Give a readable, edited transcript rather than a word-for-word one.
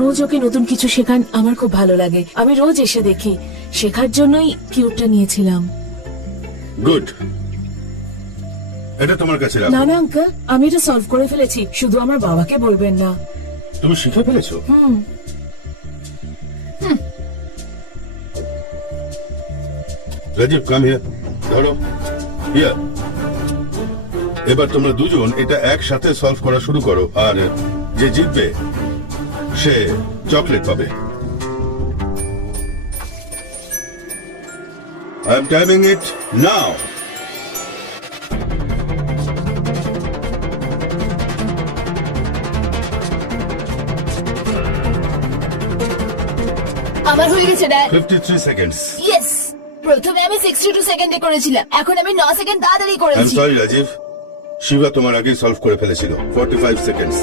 রোজ ওকে নতুন কিছু শেখান, আমার খুব ভালো লাগে। আমি রোজ এসে দেখি, শেখার জন্যই কিউবটা নিয়েছিলাম। গুড, এটা তোমার কাছে রাখো। না না আঙ্কেল, আমি এটা সলভ করে ফেলেছি, শুধু আমার বাবাকে বলবেন না। তুমি শিখে ফেলেছো? Rajeev, come here. ধরো, হিয়ার। এবার তোমরা দুজন এটা একসাথে সলভ করা শুরু করো, আর যে জিতবে সে চকলেট পাবে। আই এম টাইমিং ইট নাও। আমার হয়ে গেছে ড্যাড। 53 সেকেন্ডস। ইয়েস, প্রথমে আমি 62 সেকেন্ডে করেছিলাম, এখন আমি 9 সেকেন্ড তাড়াতাড়ি আই এম করেছি। সরি রাজীব, শিবা তোমার আগেই সলভ করে ফেলেছিল। 45 সেকেন্ডস।